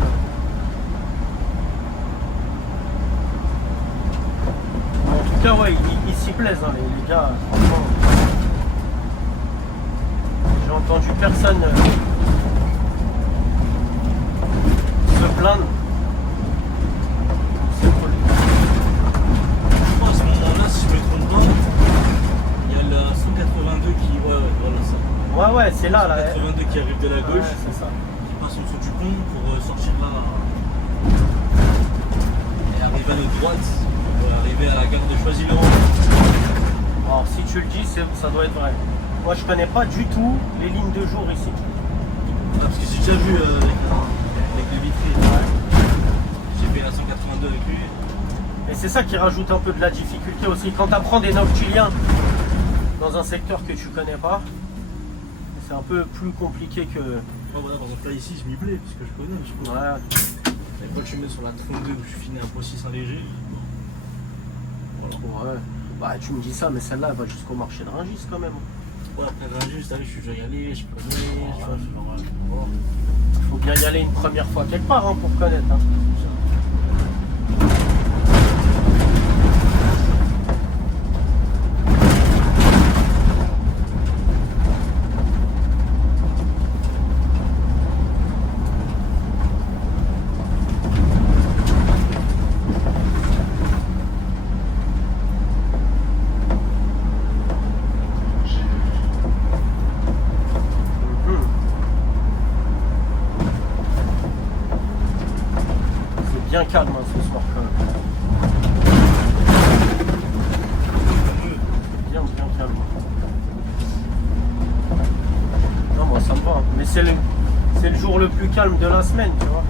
En tout cas, ouais, ils s'y plaisent, hein, les gars. Franchement, j'ai entendu personne se plaindre. C'est cool. Je crois à ce moment-là, si je me trompe pas, il y a la 182 qui. Ouais, voilà ça. Ouais, c'est là, là. 182 qui arrive de la gauche, Ouais, c'est ça. qui passe en dessous du pont pour sortir là. Et arriver à notre droite, pour arriver à la gare de Choisy-le-Roi. Alors, si tu le dis, ça doit être vrai. Moi, je connais pas du tout les lignes de jour ici. Ah, parce que j'ai déjà vu avec le Vitry. J'ai fait la 182 avec lui. Et c'est ça qui rajoute un peu de la difficulté aussi. Quand tu apprends des noctiliens dans un secteur que tu connais pas, c'est un peu plus compliqué que. Oh, voilà, par exemple là ici je m'y plais parce que je connais. Je connais. Ouais. Et quand tu mets sur la 32 où je finis un Poissy Saint-Léger, voilà. Ouais. Bah tu me dis ça, mais celle-là elle va jusqu'au marché de Rungis quand même. Ouais, après Rungis, je suis déjà y allé, je connais, tu vois, genre, Faut bien y aller une première fois quelque part hein, pour connaître. Hein. Bien calme hein, ce soir quand même. Bien calme. Non moi ça me va. Hein. Mais c'est le jour le plus calme de la semaine, tu vois.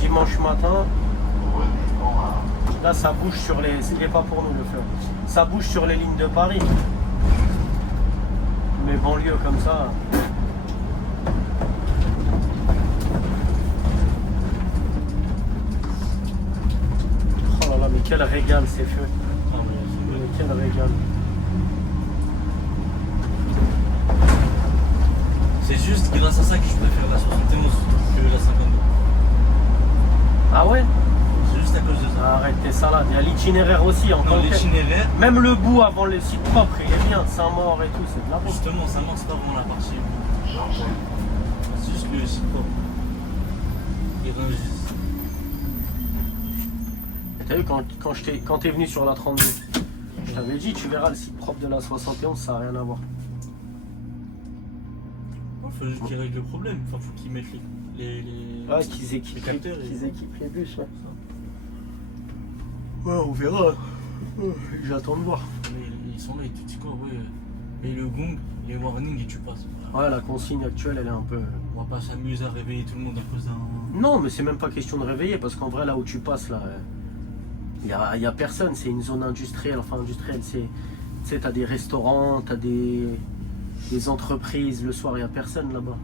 Dimanche matin. Là ça bouge sur les. C'est pas pour nous le feu. Ça bouge sur les lignes de Paris. Mais banlieue comme ça. Mais quel régal ces feux. Mais quel régal. c'est juste grâce à ça que je préfère la 71 que la 52. Ah ouais? C'est juste à cause de ça. Arrête tes salades. Il y a l'itinéraire aussi. En Non, l'itinéraire, même le bout avant le site propre, il est bien. Saint-Maur et tout, c'est de la route. justement, ça marche pas vraiment la partie. C'est juste le site propre. et Rungis. T'as vu quand t'es venu sur la 32, je t'avais dit, tu verras le site propre de la 71, ça n'a rien à voir. Faut juste qu'ils règlent le problème. Enfin, faut qu'ils mettent les Ouais, qu'ils équipent, les capteurs et- qu'ils équipent les bus. Ouais, ouais on verra. J'attends de voir. Mais ils sont là, ils te disent quoi, ouais. Mais le gong, les warnings et tu passes. Voilà. Ouais, la consigne actuelle, elle est un peu... On va pas s'amuser à réveiller tout le monde à cause d'un. Non, mais c'est même pas question de réveiller, parce qu'en vrai, là où tu passes, là, y a personne. C'est une zone industrielle. Enfin, industrielle, c'est... Tu sais, t'as des restaurants, t'as des entreprises. Le soir, il y a personne là-bas.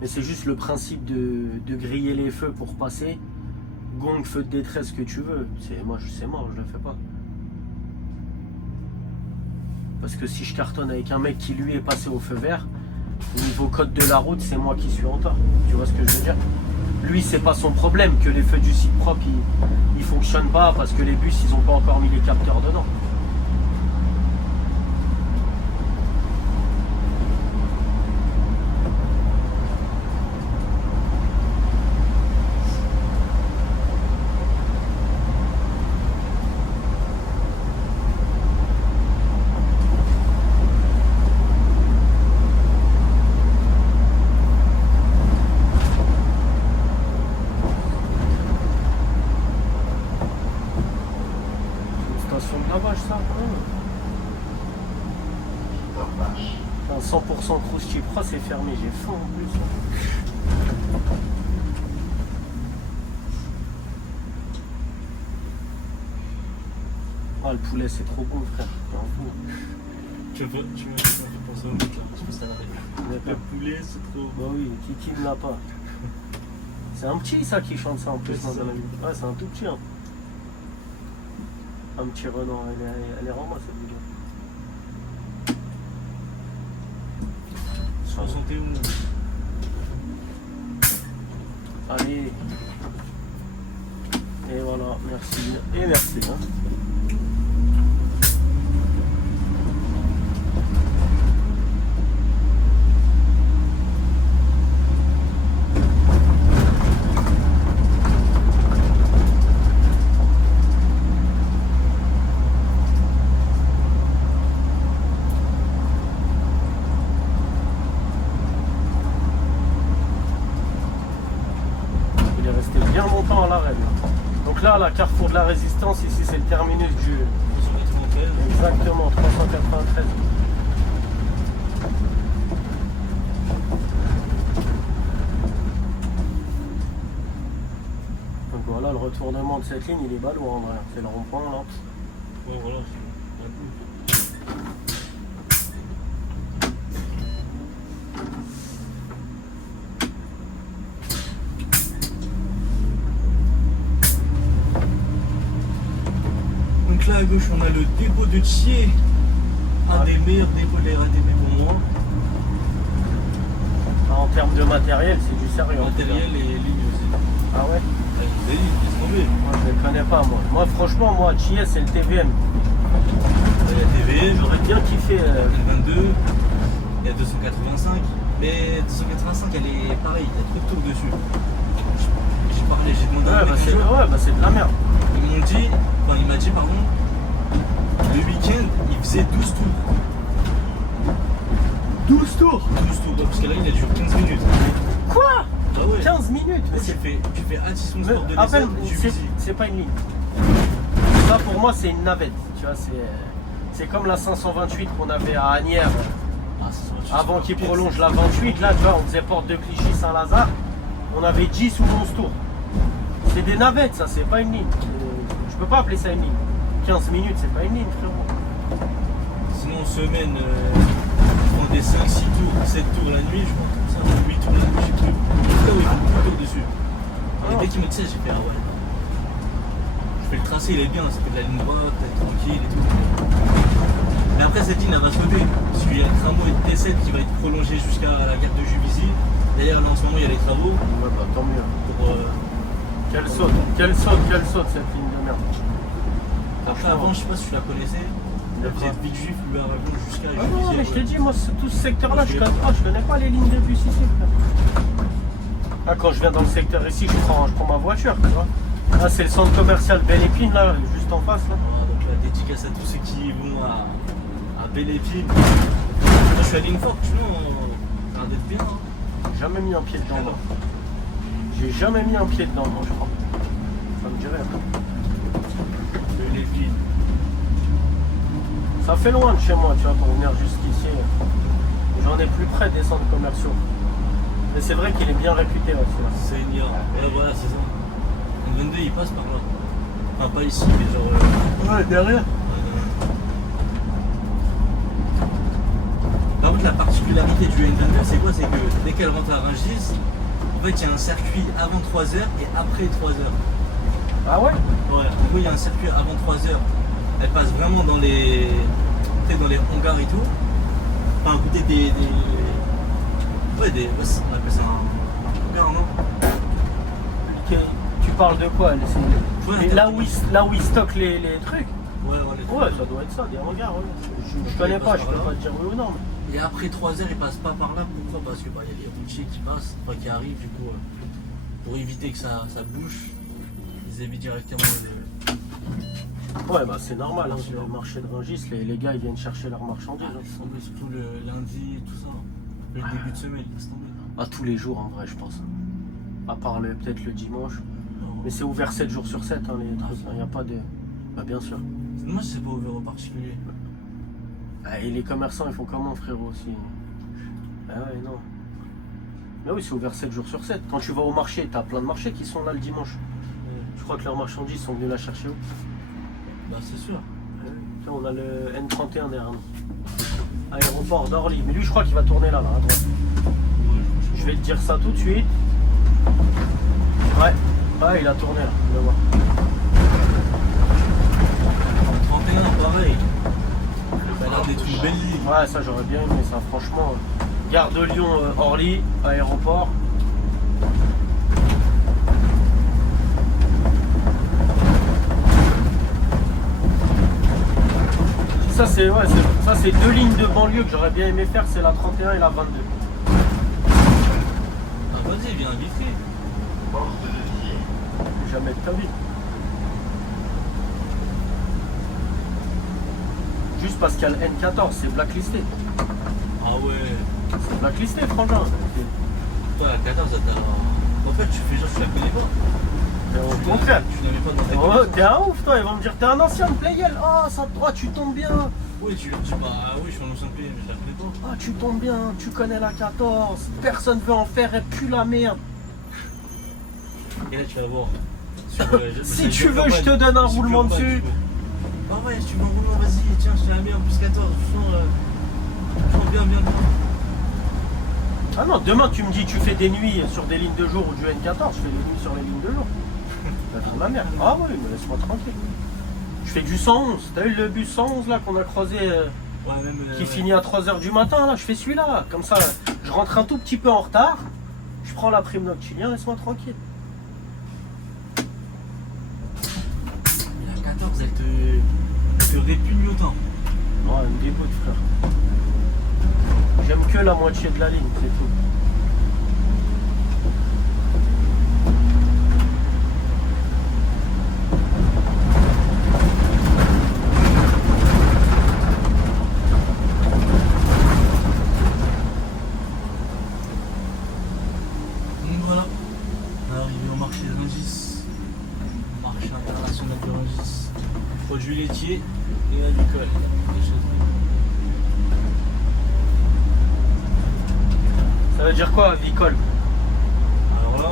Mais c'est juste le principe de griller les feux pour passer. Gong, feu de détresse, que tu veux. Moi, c'est mort, je le fais pas. Parce que si je cartonne avec un mec qui lui est passé au feu vert, au niveau code de la route, c'est moi qui suis en tort. Tu vois ce que je veux dire? Lui, c'est pas son problème que les feux du site propre ils fonctionnent pas parce que les bus ils ont pas encore mis les capteurs dedans. Station de lavage, ça, un 100% croustillant, c'est fermé, j'ai faim en plus. Ah, le poulet c'est trop bon, frère. Tu m'as fait penser au mec là, je pense que ça l'arrête. Le poulet, c'est trop. Bah oui, qui ne l'a pas. C'est un petit ça qui chante ça en plus Ouais, dans c'est la ça. vie. Ouais, c'est un tout petit. Hein. Un petit renard, elle est ramasse cette vidéo. 71. Allez. Et voilà, merci. Et merci. Hein. Il est resté bien longtemps à l'arrêt. Donc là, la Carrefour de la Résistance, ici c'est le terminus du... 393. Exactement, 393. Donc voilà, le retournement de cette ligne, il est balourd en vrai. C'est le rond-point là. Ouais, voilà. Donc là à gauche on a le dépôt de Thiers, un des meilleurs dépôts de la RATP pour moi. En termes de matériel, c'est du sérieux. en tout cas. Matériel et ligne aussi. Ah ouais? Des lignes, laisse tomber. Moi je les connais pas moi. Moi franchement, moi Thiers c'est le TVM. Il y a TVM, J'aurais bien kiffé. 22, il y a 285, mais 285 elle est pareille, il y a trop de tours dessus. J'ai parlé, j'ai demandé à un mec un jour, c'est de la merde. ils m'ont dit, enfin il m'a dit pardon, le week-end il faisait 12 tours. 12 tours? 12 tours, ouais, parce que là il a duré 15 minutes. Quoi? Ah ouais. 15 minutes? Mais Tu fais Addison Sport de Appelle, l'Essonne, c'est pas une ligne. Ça pour moi c'est une navette. Tu vois, c'est comme la 528 qu'on avait à Asnières avant qu'il prolonge la 28. Là, tu vois, on faisait porte de Clichy, Saint-Lazare. On avait 10 ou 11 tours. C'est des navettes, ça, c'est pas une ligne. Je peux pas appeler ça une ligne. 15 minutes, c'est pas une ligne, frérot. Sinon en semaine, ils font des 5, 6 tours, 7 tours la nuit, je crois comme ça, 8 tours la nuit, je sais plus. Là où ils font beaucoup de tours dessus. Et dès qu'ils me disaient, j'ai fait ah ouais. Je fais le tracé, il est bien, c'est que de la ligne droite, t'es tranquille et tout. Mais après cette ligne elle va sauter, parce qu'il y a le tramway T7 qui va être prolongé jusqu'à la gare de Juvisy. D'ailleurs là en ce moment il y a les travaux Ouais, bah, tant mieux. pour. Quelle saute cette ligne de merde. Après avant je sais pas si tu la connaissais, la petite Vic Juif, le Aragon jusqu'à Ah non, mais je t'ai ouais. dit, moi, tout ce secteur-là, je connais pas les lignes de bus ici, frère. Ah, quand je viens dans le secteur ici, je prends ma voiture, tu vois. Là, c'est le centre commercial Belle Épine, là, juste en face, là. Voilà, donc la dédicace à tous ceux qui vont à Belle Épine. Moi, je suis allé une fois, franchement, ça a l'air d'être bien. Hein. J'ai jamais mis un pied dedans, moi. J'ai jamais mis un pied dedans, moi, je crois. Ça me dirait. Belle Épine. Ça fait loin de chez moi, tu vois, pour venir jusqu'ici. J'en ai plus près des centres commerciaux. Mais c'est vrai qu'il est bien réputé aussi. Là. Seigneur. Ouais, voilà, c'est ça. Le 22, il passe par là. Enfin, pas ici, mais genre. Ouais, derrière. Par contre, la particularité du N22, c'est quoi? C'est que dès qu'elle rentre à Rungis, en fait, il y a un circuit avant 3h et après 3h. Ah ouais? Ouais, en gros, il y a un circuit avant 3h. Elle passe vraiment dans les hangars et tout. Enfin, à côté des... Ouais, on appelle ça un hangar, non? Tu parles de quoi? Ouais, là où ils stockent les trucs? Ouais, Ouais, ça doit être ça, des hangars. Ouais. Je connais pas, je peux pas te dire oui ou non. Et après 3h, ils passent pas par là. Pourquoi? Parce que bah, y a les routiers qui passent, enfin, qui arrivent, du coup, pour éviter que ça bouche, ils évitent directement Ouais, bah c'est normal, hein, sur le marché de Rungis, les gars ils viennent chercher leurs marchandises. Ah, laisse tomber, surtout le lundi et tout ça. Le début de semaine, laisse tomber. Ah, tous les jours en vrai, je pense. À part peut-être le dimanche. Mais c'est ouvert 7 jours sur 7, hein, les trucs. Il n'y a pas de. Bah, bien sûr. C'est dommage que c'est pas ouvert aux particuliers. Ah, et les commerçants, ils font comment, frérot aussi? Ah ouais, non. Mais oui, c'est ouvert 7 jours sur 7. Quand tu vas au marché, t'as plein de marchés qui sont là le dimanche. Ouais. Tu crois que leurs marchandises sont venus la chercher où? Bah, c'est sûr. Là, on a le N31 derrière nous. Aéroport d'Orly. Mais lui, je crois qu'il va tourner là, à droite. Je vais te dire ça tout de suite. Ouais, il a tourné là, on va voir. 31, pareil. Ça a l'air d'être une belle ligne. Ouais, ça j'aurais bien aimé ça, franchement. Gare de Lyon, Orly, aéroport. Ça c'est deux lignes de banlieue que j'aurais bien aimé faire, c'est la 31 et la 22. Ah, vas-y, viens vite. Jamais de ta vie. Juste parce qu'il y a le N14, c'est blacklisté. Ah ouais. C'est blacklisté, franchement. Toi, la 14, ça t'a. En fait, tu fais genre, tu la connais pas. Au contraire. Tu n'avais pas dans ta Oh, t'es un ouf, toi, ils vont me dire, t'es un ancien de Playel. Oh, ça droit, tu tombes bien. Oui, tu leur dis, bah oui, je suis un ancien pays, mais je la connais pas. Ah, tu tombes bien, tu connais la 14. Personne veut en faire et pue la merde. Et là, tu vas voir. Si tu veux, je te donne un roulement dessus. Ah ouais, si tu veux un roulement, vas-y, tiens, je te la mets en plus 14. Je sens bien. Ah non, demain tu me dis tu fais des nuits sur des lignes de jour ou du N14, je fais des nuits sur les lignes de jour. C'est ma mère. Ah oui, mais laisse-moi tranquille. Je fais du 111. T'as eu le bus 111 là qu'on a croisé Ouais, même, qui finit à 3h du matin là, je fais celui-là. Comme ça, je rentre un tout petit peu en retard. Je prends la prime nocturne, laisse-moi tranquille. Mais la 14, elle te répugne autant. Ouais, elle me dégoûte, frère. J'aime que la moitié de la ligne, c'est tout. Donc voilà, on est arrivé au marché de Rungis, marché international de Rungis, produits laitiers et agricoles, des choses. Ça veut dire quoi, avicole? Alors là,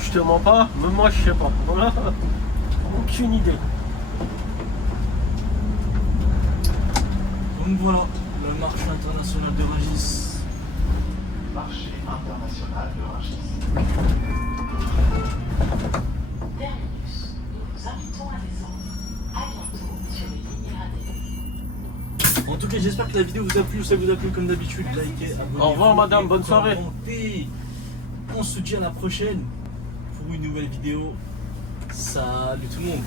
Je te mens pas, même moi je sais pas. Voilà. Aucune idée. donc voilà, le marché international de Rungis. Marché international de Rungis. Terminus, nous vous invitons à descendre. À bientôt sur les lignes radées. En tout cas, j'espère que la vidéo vous a plu. Ça vous a plu comme d'habitude. Likez, abonnez-vous. Au revoir, madame, et bonne soirée. commentez. On se dit à la prochaine pour une nouvelle vidéo. Salut tout le monde.